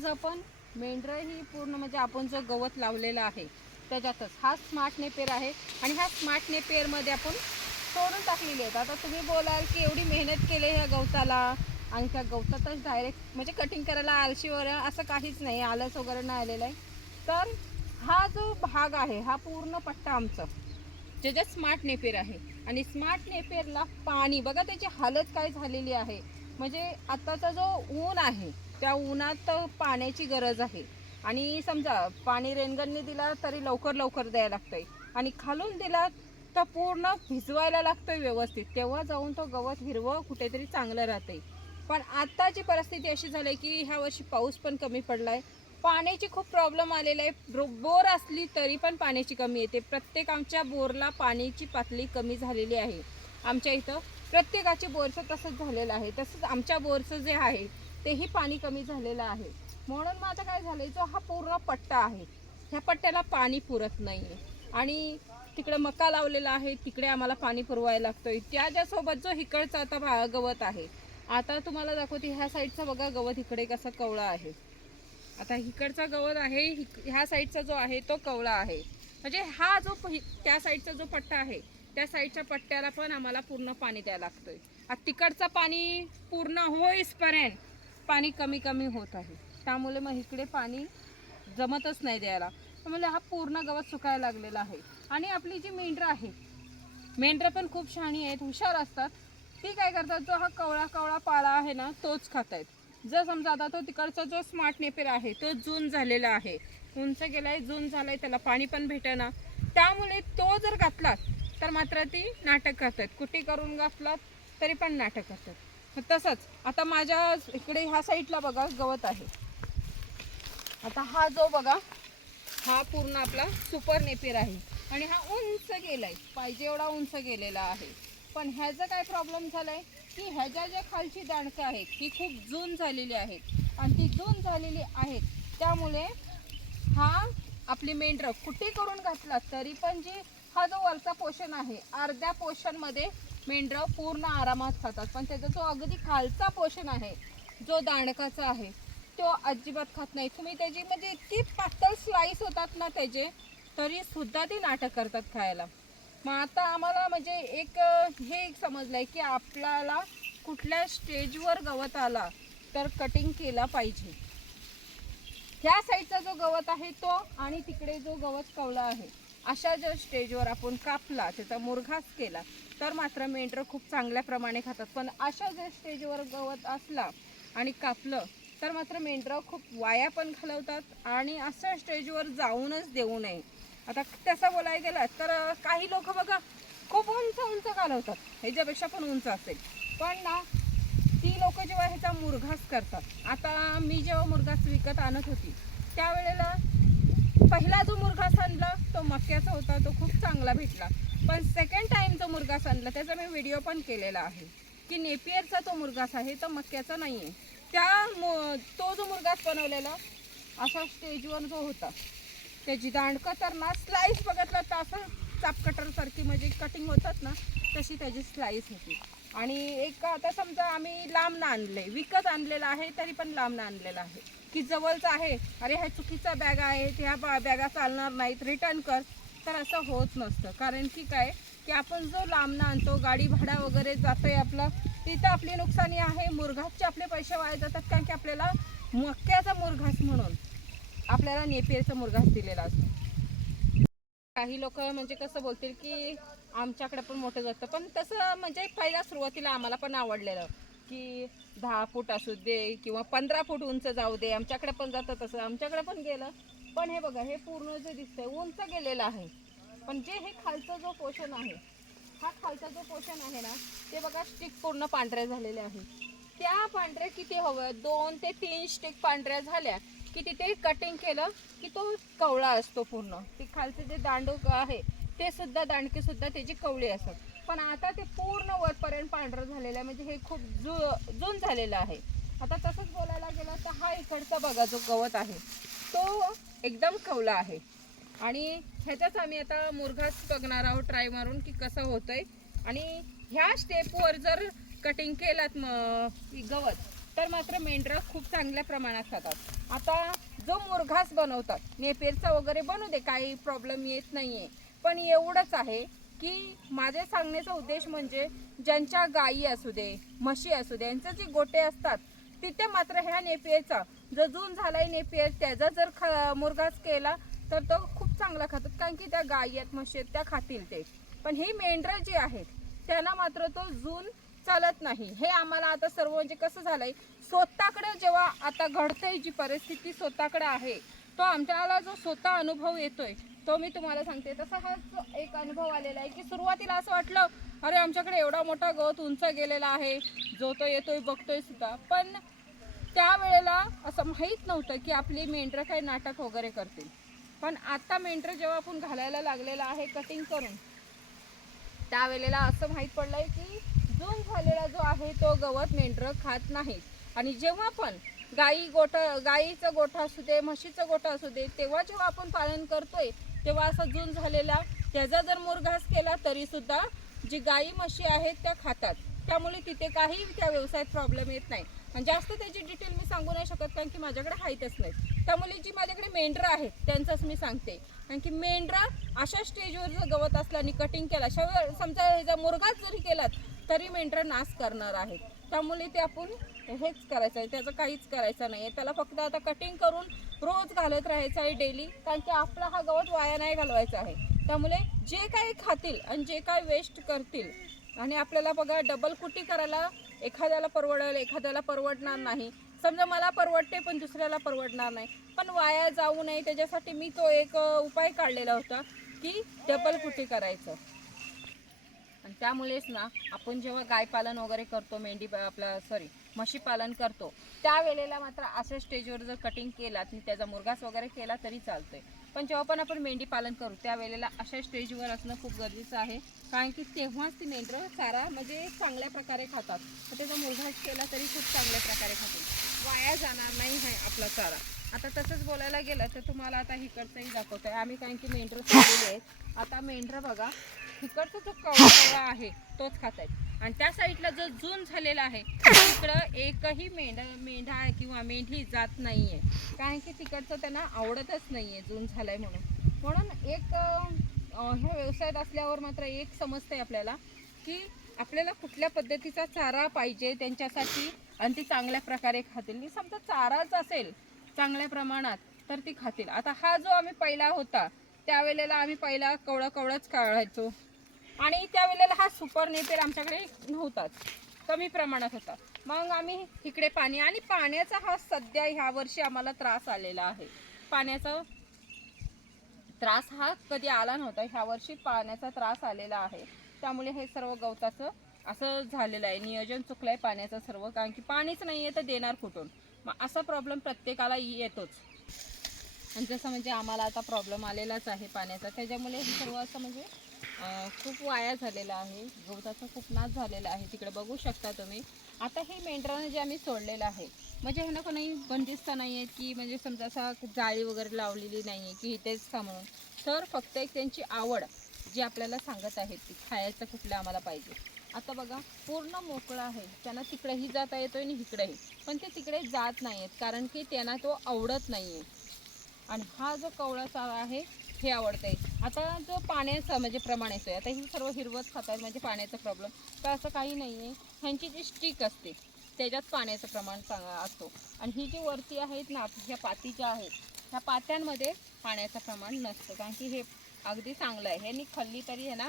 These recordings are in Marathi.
आज आपण मेंढरं ही पूर्ण म्हणजे आपण जो गवत लावलेला आहे त्याच्यातच. हा स्मार्ट नेपेर आहे आणि ह्या स्मार्ट नेपेरमध्ये आपण सोडून टाकलेली आहेत. आता तुम्ही बोलाल की एवढी मेहनत केली ह्या गवताला आणि त्या गवतातच डायरेक्ट म्हणजे कटिंग करायला आळशी वगैरे असं काहीच नाही आलस वगैरे नाही आलेलं आहे. तर हा जो भाग आहे हा पूर्ण पट्टा आमचा ज्याच्यात स्मार्ट नेपेर आहे. आणि स्मार्ट नेपेरला पाणी बघा त्याची हालत काय झालेली आहे. म्हणजे आत्ताचा जो ऊन आहे त्या उन्हात पाण्याची गरज आहे. आणि समजा पाणी रेनगनने दिला तरी लवकर लवकर द्यायला लागतंय. आणि खालून दिला तर पूर्ण भिजवायला लागतोय व्यवस्थित. तेव्हा जाऊन तो गवत हिरवं कुठेतरी चांगलं राहते पण आत्ताची परिस्थिती अशी झाली आहे की ह्या वर्षी पाऊस पण कमी पडला आहे पाण्याची खूप प्रॉब्लेम आलेला आहे. रो- बोर असली तरी पण पाण्याची कमी येते. प्रत्येक आमच्या बोरला पाण्याची पातळी कमी झालेली आहे. आमच्या इथं प्रत्येकाचे बोरचं तसंच झालेलं आहे. तसंच आमच्या बोरचं जे आहे तेही पाणी कमी झालेलं आहे. म्हणून मग आता काय झालं जो हा पूर्ण पट्टा आहे ह्या पट्ट्याला पाणी पुरत नाही आहे आणि तिकडे मका लावलेला आहे तिकडे आम्हाला पाणी पुरवायला लागतोय. त्याच्यासोबत जो इकडचा आता भा- गवत आहे आता तुम्हाला दाखवते ह्या साईडचा बघा गवत इकडे कसा कवळा आहे. आता इकडचा गवत आहे ह्या साईडचा जो आहे तो कवळा आहे. म्हणजे हा जो त्या साईडचा जो पट्टा आहे त्या साईडच्या पट्ट्याला पण आम्हाला पूर्ण पाणी द्यायला लागतोय. आता तिकडचं पाणी पूर्ण होईसपर्यंत पाणी कमी कमी होत आहे. त्यामुळे मग इकडे पाणी जमतच नाही द्यायला. त्यामुळे हा पूर्ण गवत सुकायला लागलेला आहे. आणि आपली जी मेंढरं आहे मेंढरं पण खूप शहाणी आहेत हुशार असतात. ती काय करतात जो हा कवळा कवळा पाळा आहे ना तोच खात आहेत. जर समजा आता तो तिकडचा जो स्मार्ट नेपेर आहे तो जून झालेला आहे. उंच गेलाय जून झालाय त्याला पाणी पण भेटेना. त्यामुळे तो जर घातला तर मात्र ती नाटक करतात. कुटी करून घातलात तरी पण नाटक करतात. तसंच आता माझ्या इकडे ह्या साईडला बघा गवत आहे. आता हा जो बघा हा पूर्ण आपला सुपर नेपेर आहे. आणि हा उंच गेलाय. पाहिजे एवढा उंच गेलेला आहे. पण ह्याचा काय प्रॉब्लेम झालाय? की ह्याच्या ज्या खालची दाणकं आहेत ही खूप जून झालेली आहेत. आणि ती जून झालेली आहेत. त्यामुळे हा आपली मेंढरं कुठे करून घातला? तरी पण जी हा जो वरचा पोषण आहे अर्ध्या पोषणमध्ये मेंढरं पूर्ण आरामात खातात. पण त्याचा जो अगदी खालचा पोषण आहे जो दाणकाचा आहे तो अजिबात खात नाही. तुम्ही त्याची म्हणजे इतकी पातळ स्लाईस होतात ना त्याचे तरी सुद्धा ते नाटक करतात खायला. मग आता आम्हाला म्हणजे एक हे एक समजलं आहे की आपल्याला कुठल्या स्टेजवर गवत आला तर कटिंग केला पाहिजे. ह्या साईडचा जो गवत आहे तो आणि तिकडे जो गवत कवला आहे अशा जर स्टेजवर आपण कापला त्याचा मुरघास केला तर मात्र मेंढरं खूप चांगल्या प्रमाणे खातात. पण अशा जर स्टेजवर गवत असला आणि कापलं तर मात्र मेंढरं खूप वाया पण घालवतात आणि अशा स्टेजवर जाऊनच देऊ नये. आता तसं बोलायला गेलं तर काही लोक बघा खूप उंच उंच घालवतात. ह्याच्यापेक्षा पण उंच असेल. पण ना ती लोक जेव्हा ह्याचा मुरघास करतात आता मी जेव्हा मुरघास विकत आणत होती त्यावेळेला पहिला जो मुर्गा आणला तो मक्याचा होता तो खूप चांगला भेटला. पण सेकंड टाइम जो मुर्गा आणला त्याचा मी व्हिडिओ पण केलेला आहे. की नेपियरचा तो मुर्गास आहे तो मक्याचा नाही आहे त्या मु- तो जो मुर्गास बनवलेला असा स्टेजवर जो होता त्याची दांडकं तर ना स्लाईस बघितलं तर असं चापकटरसारखी म्हणजे कटिंग होतात ना तशी त्याची स्लाईस होती. आणि एक आता समजा आम्ही लांबनं आणले विकत आणलेलं आहे तरी पण लांबनं आणलेलं आहे. की जवळचं आहे अरे ह्या चुकीचा बॅग आहे ह्या बॅगा चालणार नाहीत रिटर्न कर. तर असं होत नसतं. कारण की काय? की आपण जो लांबनं आणतो गाडी भाडा वगैरे जातं आहे आपलं तिथं आपली नुकसानी आहे मुरघासचे आपले पैसे वाया जातात कारण की आपल्याला मक्याचा मुरघास म्हणून आपल्याला नेपियरचा मुरघास दिलेला असतो. काही लोक म्हणजे कसं बोलतील की आमच्याकडे पण मोठं जातं पण तसं म्हणजे पहिल्या सुरुवातीला आम्हाला पण आवडलेलं की दहा फूट असू दे किंवा पंधरा फूट उंच जाऊ दे. आमच्याकडे पण जातं तसं. आमच्याकडे पण गेलं. पण हे बघा हे पूर्ण जे दिसतंय उंच गेलेलं आहे. पण जे हे खालचं जो पोषण आहे हा खालचा जो पोषण आहे ना ते बघा स्टिक पूर्ण पांढऱ्या झालेले आहे. त्या पांढऱ्या किती हवं? दोन ते तीन स्टिक पांढऱ्या झाल्या की तिथे कटिंग केलं की तो कवळा असतो पूर्ण. ते खालचे जे दांडूक आहे ते सुद्धा दांडके सुद्धा त्याची कवळी असतात. पण आता ते पूर्ण वरपर्यंत पांढरं झालेलं आहे म्हणजे हे खूप जु जून झालेलं आहे. आता तसंच बोलायला गेलं तर हा इकडचा बघा जो गवत आहे तो एकदम कवला आहे. आणि ह्याच्याच आम्ही आता मुरघास बघणार आहोत ट्राय मारून की कसं होतंय. आणि ह्या स्टेपवर जर कटिंग केलात मग गवत तर मात्र मेंढरा खूप चांगल्या प्रमाणात खातात. आता जो मुरघास बनवतात नेपेरचा वगैरे बनू दे काही प्रॉब्लेम येत नाही आहे पण एवढंच आहे की माझे सांगण्याचा उद्देश म्हणजे ज्यांच्या गायी असू दे म्हशी असू दे यांचे जे गोटे असतात तिथे मात्र ह्या नेपियरचा जो जून झालाय नेपियर त्याचा जर ख मुरगाच केला तर तो खूप चांगला खातात. कारण की त्या गायी आहेत म्हशी आहेत त्या खातील ते. पण ही मेंढरं जी आहेत त्यांना मात्र तो जून चालत नाही. हे आम्हाला आता सर्व म्हणजे कसं झालंय स्वतःकडे जेव्हा आता घडतंय जी परिस्थिती स्वतःकडे आहे तो आमच्याला जो स्वतः अनुभव येतोय तो मी तुम्हाला सांगते तसा हा एक अनुभव आलेला आहे की सुरुवातीला असं वाटलं अरे आमच्याकडे एवढा मोठा गवत उंच गेलेला आहे जो तो येतोय बघतोय सुद्धा. पण त्यावेळेला असं माहीत नव्हतं की आपली मेंढरं काही नाटक वगैरे करतील. पण आता मेंढरं जेव्हा आपण घालायला लागलेलं आहे कटिंग करून त्यावेळेला असं माहीत पडलंय की जो झालेला जो आहे तो गवत मेंढरं खात नाही. आणि जेव्हा पण गाई गोठा गाईचं गोठा असू दे म्हशीचं गोठा असू दे तेव्हा जेव्हा आपण पालन करतोय तेव्हा असा जून झालेला. त्याचा जर मुरघास केला तरी सुद्धा जी गाई म्हशी आहेत त्या खातात. त्यामुळे तिथे काही त्या व्यवसायात प्रॉब्लेम येत नाही. आणि जास्त त्याची डिटेल मी सांगू नाही शकत कारण की माझ्याकडे हायतच नाही. त्यामुळे जी माझ्याकडे मेंढरं आहेत त्यांचंच मी सांगते. कारण की मेंढरा अशा स्टेजवर जर गवत असल्याने कटिंग केला शिवाय समजा ह्याचा मुरघास जरी केलात तरी मेंढरं नाश करणार आहेत. त्यामुळे ते आपण हेच करायचं आहे. त्याचं काहीच करायचं नाही आहे त्याला फक्त आता कटिंग करून रोज घालत राहायचं आहे डेली कारण की आपला हा गवत वाया नाही घालवायचा आहे. त्यामुळे जे काही खातील आणि जे काही वेस्ट करतील आणि आपल्याला बघा डबल कुटी करायला एखाद्याला परवडेल एखाद्याला परवडणार नाही. समजा मला परवडते पण दुसऱ्याला परवडणार नाही. पण वाया जाऊ नये. त्याच्यासाठी मी तो एक उपाय काढलेला होता की डबल कुटी करायचं. आणि त्यामुळेच ना आपण जेव्हा गाय पालन वगैरे करतो मेंढी आपला सॉरी म्हशी पालन करतो त्यावेळेला मात्र अशा स्टेजवर जर कटिंग केला आणि त्याचा मुरगास वगैरे केला तरी चालतोय. पण जेव्हा पण आपण मेंढी पालन करू त्यावेळेला अशा स्टेजवर असणं खूप गरजेचं आहे. कारण की तेव्हाच ती मेंढरं चारा म्हणजे चांगल्या प्रकारे खातात. त्याचा मुरघास केला तरी खूप चांगल्या प्रकारे खातील. वाया जाणार नाही आहे आपला चारा. आता तसंच बोलायला गेलं तर तुम्हाला आता हिकडचंही आहे आम्ही कारण की मेंढरं सोडलेली आहेत आता मेंढरं बघा तिकडचा जो कवळा आहे तोच खात आहेत आणि त्या साईडला जो जून झालेला आहे तिकडं एकही मेंढ मेंढा किंवा मेंढी जात नाहीये. कारण की तिकडचं त्यांना आवडतच नाहीये जून झालाय म्हणून. म्हणून एक ह्या व्यवसायात असल्यावर मात्र एक समजतंय आपल्याला की आपल्याला कुठल्या पद्धतीचा चारा पाहिजे त्यांच्यासाठी आणि ती चांगल्या प्रकारे खातील. समजा चाराच असेल चांगल्या प्रमाणात तर ती खातील. आता हा जो आम्ही पहिला होता त्यावेळेला आम्ही पहिला कवळा कवळाच काढायचो. आणि त्यावेळेला हा सुपर नेपेर आमच्याकडे नव्हताच. कमी प्रमाणात होता. मग आम्ही इकडे पाणी आणि पाण्याचा हा सध्या ह्या वर्षी आम्हाला त्रास आलेला आहे. पाण्याचा त्रास हा कधी आला नव्हता. ह्या वर्षी पाण्याचा त्रास आलेला आहे. त्यामुळे हे सर्व गवताचं असं झालेलं आहे. नियोजन चुकलं आहे पाण्याचं सर्व कारण की पाणीच नाही आहे तर देणार कुठून? मग असा प्रॉब्लेम प्रत्येकाला येतोच. आणि जसं म्हणजे आम्हाला आता प्रॉब्लेम आलेलाच आहे पाण्याचा. त्याच्यामुळे हे सर्व असं म्हणजे खूप वाया झालेला आहे. गवताचा खूप नाश झालेला आहे. तिकडे बघू शकता तुम्ही. आता हे मेंढरानं जे आम्ही सोडलेलं आहे म्हणजे ह्यांना कोणी बंदिस्त नाही आहे की म्हणजे समजा असा जाळी वगैरे लावलेली नाही आहे की इथेच खा म्हणून तर फक्त एक त्यांची आवड जी आपल्याला सांगत आहेत ती खायचं कुठलं आम्हाला पाहिजे. आता बघा पूर्ण मोकळं आहे. त्यांना तिकडेही जाता येतोय आणि इकडेही. पण ते तिकडे जात नाही आहेत कारण की त्यांना तो आवडत नाही आहे आणि हा जो कवळा चारा आहे हे आवडतंय. आता जो पाण्याचा म्हणजे प्रमाण आहे. आता ही सर्व हिरवत खातात म्हणजे पाण्याचा प्रॉब्लेम तर असं काही नाही आहे ह्यांची जी स्टिक असते त्याच्यात पाण्याचं प्रमाण चांगला असतो. आणि ही जी वरती आहेत ना ह्या पातीच्या आहेत ह्या पात्यांमध्ये पाण्याचं प्रमाण नसतं. कारण की हे अगदी चांगलं आहे. ह्यांनी खाल्ली तरी आहे ना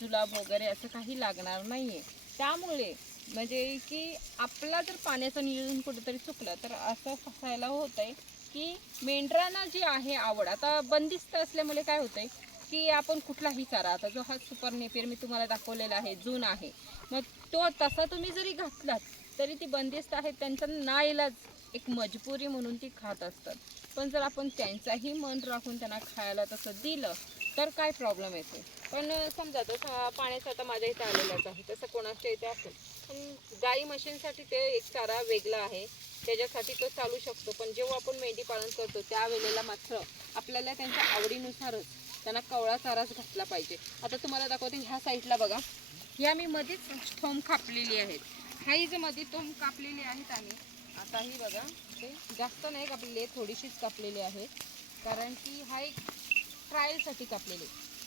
जुलाब वगैरे असं काही लागणार नाही आहे त्यामुळे म्हणजे की आपला जर पाण्याचं नियोजन कुठेतरी चुकलं तर असं फसायला होतं आहे की मेंढरांना जी आहे आवड आता बंदिस्त असल्यामुळे काय होतंय की आपण कुठलाही चारा आता जो हा सुपर नेपियर मी तुम्हाला दाखवलेला आहे जून आहे मग तो तसा तुम्ही जरी घातलात तरी ती बंदिस्त आहे त्यांचा नाईलाज एक मजबुरी म्हणून ती खात असतात. पण जर आपण त्यांचाही मन राखून त्यांना खायला तसं दिलं तर काय प्रॉब्लेम येते पण समजा तसं पाण्याचं आता माझ्या इथे आलेलंच आहे तसं कोणाच्या इथे असेल. पण गाई म्हशींसाठी ते एक चारा वेगळा आहे. त्याच्यासाठी तो चालू शकतो. पण जेव्हा आपण मेंढी पालन करतो त्यावेळेला मात्र आपल्याला त्यांच्या आवडीनुसारच त्यांना कवळा चाराच घातला पाहिजे. आता तुम्हाला दाखवते ह्या साईडला बघा. या मी मध्येच थोम कापलेली आहेत ह्या ही जे मध्ये थोम कापलेली आहेत आम्ही आताही बघा ते जास्त नाही कापलेली आहे थोडीशीच कापलेली आहे. कारण की हा एक ट्रायलसाठी कापलेली.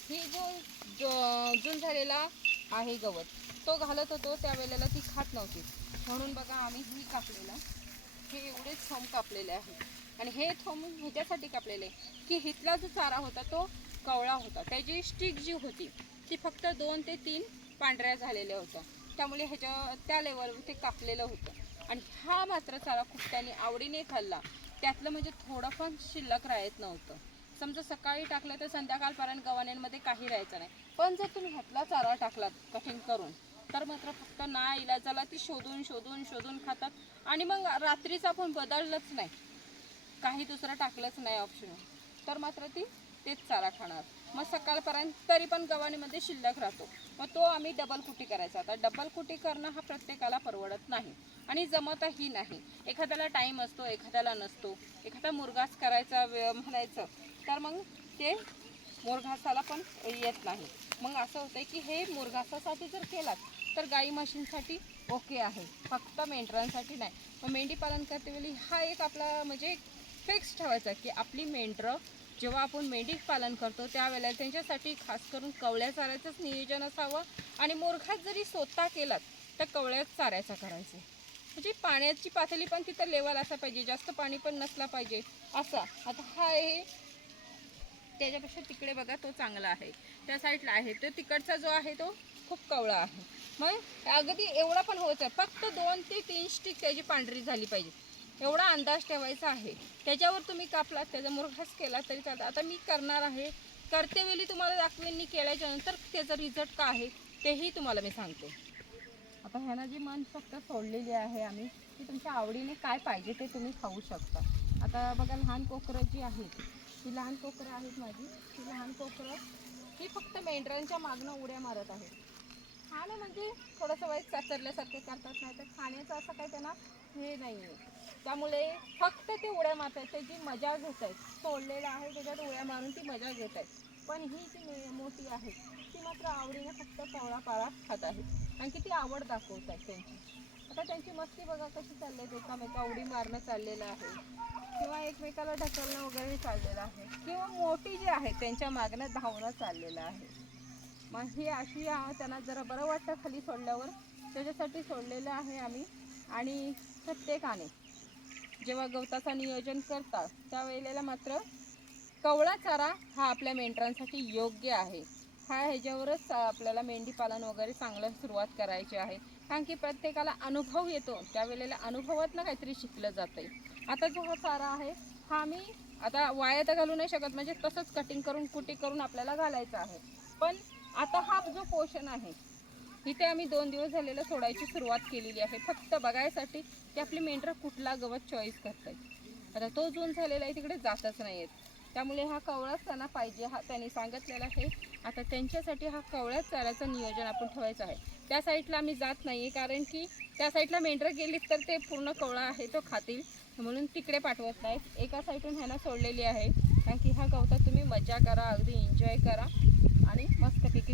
ही जो जो- जून झालेला आहे गवत. तो घालत होतो त्यावेळेला ती खात नव्हती. म्हणून बघा आम्ही ही कापलेला. हे एवढेच थोंब कापलेले आहे. आणि हे थोंब ह्याच्यासाठी कापलेले की हिथला जो चारा होता तो कवळा होता. त्याची स्टिक जी होती ती फक्त दोन ते तीन पांढऱ्या झालेल्या होत्या. त्यामुळे ह्याच्या त्या लेवलवर ते कापलेलं होतं. आणि हा मात्र चारा खूप त्याने आवडीने खाल्ला. त्यातलं म्हणजे थोडं पण शिल्लक राहत नव्हतं. समजा सकाळी टाकलं तर संध्याकाळपर्यंत गव्हाण्यांमध्ये काही राहायचं नाही. पण जर तुम्ही ह्यातला चारा टाकलात कठीण करून तर मात्र फक्त ना इलाजाला ती शोधून शोधून शोधून खातात. आणि मग रात्रीचं आपण बदललंच नाही. काही दुसरं टाकलंच नाही ऑप्शन तर मात्र ती तेच चारा खाणार. मग सकाळपर्यंत तरी पण गव्हाणीमध्ये शिल्लक राहतो. मग तो आम्ही डबल कुटी करायचा. आता डबल कुटी करणं हा प्रत्येकाला परवडत नाही. आणि जमतही नाही. एखाद्याला टाईम असतो एखाद्याला नसतो. एखादा मुरघास करायचा म्हणायचं तर मग ते मुरघासाला पण येत नाही. मग असं होतं की हे मुरघासासाठी जर केलात तर गाई म्हशींसाठी ओके आहे. फक्त मेंढरांसाठी नाही. मग मेंढी पालन करतेवेळी हा एक आपला म्हणजे फिक्स ठेवायचा की आपली मेंढरं जेव्हा आपण मेंढी पालन करतो त्यावेळेला त्यांच्यासाठी खास करून कवळ्या चाऱ्याचंच नियोजन असावं आणि मोरघास जरी स्वतः केलात तर कवळ्यात चाऱ्याचा करायचं म्हणजे पाण्याची पातळी पण तिथं लेवल असं पाहिजे जास्त पाणी पण नसला पाहिजे. असा. आता हा आहे त्याच्यापेक्षा तिकडे बघा तो चांगला आहे. त्या साईडला आहे. तो तिकडचा जो आहे तो खूप कवळा आहे. मग अगदी एवढा पण होत आहे. फक्त दोन ते तीन स्टिक त्याची पांढरी झाली पाहिजे. एवढा अंदाज ठेवायचा आहे. त्याच्यावर तुम्ही कापलात त्याचा मुरघास केला तरी चालतं. आता मी करणार आहे. करतेवेळी तुम्हाला दाखवेन मी केल्याच्यानंतर त्याचा रिझल्ट काय आहे तेही तुम्हाला मी सांगते. आता ह्यानं जी मन फक्त सोडलेली आहे आम्ही ती तुमच्या आवडीने काय पाहिजे ते तुम्ही खाऊ शकता. आता बघा लहान कोकरं जी आहेत ही लहान कोकरं आहेत माझी ही लहान कोकरं ही फक्त मेंढरांच्या मागणं उड्या मारत आहेत. खाणं म्हणजे थोडंसं वाईट चाचरल्यासारखे करतात नाही तर खाण्याचं असं काही त्यांना हे नाही आहे त्यामुळे फक्त ते उड्या मारत आहेत त्याची मजा घेत आहेत सोडलेलं आहे त्याच्यात उड्या मारून ती मजा घेत आहेत. पण ही जी मोठी आहे ती मात्र आवडीने फक्त कवळा पाळा खात आहे आणखी ती आवड दाखवत आहेत त्यांची. आता त्यांची मस्ती बघा कशी चालली आहे एकामेका उडी मारणं चाललेलं आहे. किंवा एकमेकाला ढकलणं वगैरे चाललेलं आहे. किंवा मोठी जी आहे त्यांच्या मागणं धावणं चाललेलं आहे. मग ही अशी त्यांना जरा बरं वाटतं खाली सोडल्यावर. त्याच्यासाठी सोडलेलं आहे आम्ही. आणि प्रत्येकाने जेव्हा गवताचं नियोजन करतात त्यावेळेला मात्र कवळा चारा हा आपल्या मेंढरांसाठी योग्य आहे. हा ह्याच्यावरच आपल्याला मेंढीपालन वगैरे चांगलं सुरुवात करायची आहे. कारण की प्रत्येकाला अनुभव येतो. त्यावेळेला अनुभवातनं काहीतरी शिकलं जातं आहे आता जो हा चारा आहे हा आम्ही आता वाया तर घालू नाही शकत म्हणजे तसंच कटिंग करून कुटी करून आपल्याला घालायचं आहे. पण आता हा जो पोषण आहे इथे आम्ही दोन दिवस झालेलं सोडायची सुरुवात केलेली आहे. फक्त बघायसाठी की आपली मेंढर कुठला गवत चॉईस करतायत. आता तो जून झालेला आहे तिकडे जातच नाही आहेत त्यामुळे हा कवळाच त्यांना पाहिजे हा त्यांनी सांगितलेला आहे. आता त्यांच्यासाठी हा कवळ्याच चाऱ्याचं नियोजन आपण ठेवायचं आहे. त्या साईडला आम्ही जात नाही कारण की त्या साईडला मेंढरं गेलीत तर ते पूर्ण कवळा आहे तो खातील. म्हणून तिकडे पाठवत नाहीत. एका साईडून ह्यांना सोडलेली आहे. कारण की ह्या गवतात तुम्ही मजा करा अगदी एन्जॉय करा. आणि मस्तपैकी